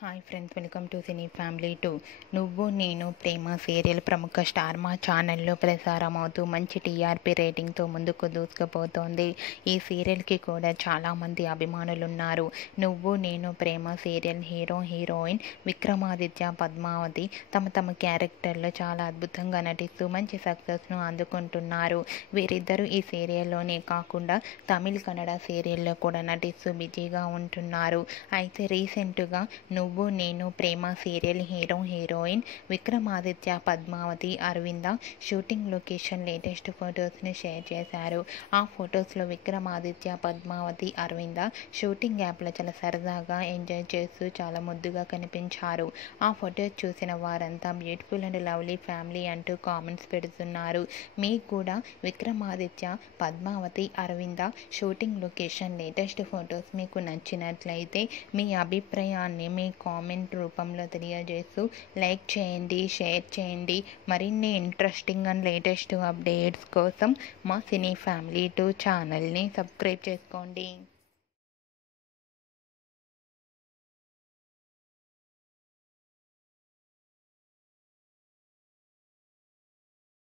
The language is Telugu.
Hi friends, welcome to cine family 2. నువ్వు నేను ప్రేమ సీరియల్ ప్రముఖ స్టార్ మా ఛానల్లో ప్రసారమవుతూ మంచి టీఆర్పీ రేటింగ్తో ముందుకు దూసుకుపోతోంది. ఈ సీరియల్కి కూడా చాలామంది అభిమానులు ఉన్నారు. నువ్వు నేను ప్రేమ సీరియల్ హీరోయిన్ విక్రమాదిత్య, పద్మావతి తమ క్యారెక్టర్లో చాలా అద్భుతంగా నటిస్తూ మంచి సక్సెస్ను అందుకుంటున్నారు. వీరిద్దరూ ఈ సీరియల్లోనే కాకుండా తమిళ్, కన్నడ సీరియల్లో కూడా నటిస్తూ బిజీగా ఉంటున్నారు. అయితే రీసెంట్గా Nuvvu Nenu Prema serial heroine Vikramaditya, Padmavati, Aravinda shooting location latest ఫొటోస్ని షేర్ చేశారు. ఆ ఫొటోస్లో విక్రమాదిత్య, పద్మావతి, అరవింద షూటింగ్ యాప్లో చాలా సరదాగా ఎంజాయ్ చేస్తూ చాలా ముద్దుగా కనిపించారు. ఆ ఫొటోస్ చూసిన వారంతా బ్యూటిఫుల్ అండ్ లవ్లీ ఫ్యామిలీ అంటూ కామెంట్స్ పెడుతున్నారు. మీకు కూడా Vikramaditya, Padmavati, Aravinda shooting location latest photos మీకు నచ్చినట్లయితే మీ అభిప్రాయాన్ని మీ కామెంట్ రూపంలో తెలియజేస్తూ లైక్ చేయండి, షేర్ చేయండి. మరిన్ని ఇంట్రెస్టింగ్ అండ్ లేటెస్ట్ అప్డేట్స్ కోసం మా సినీ ఫ్యామిలీ 2 ఛానల్ని సబ్స్క్రైబ్ చేసుకోండి.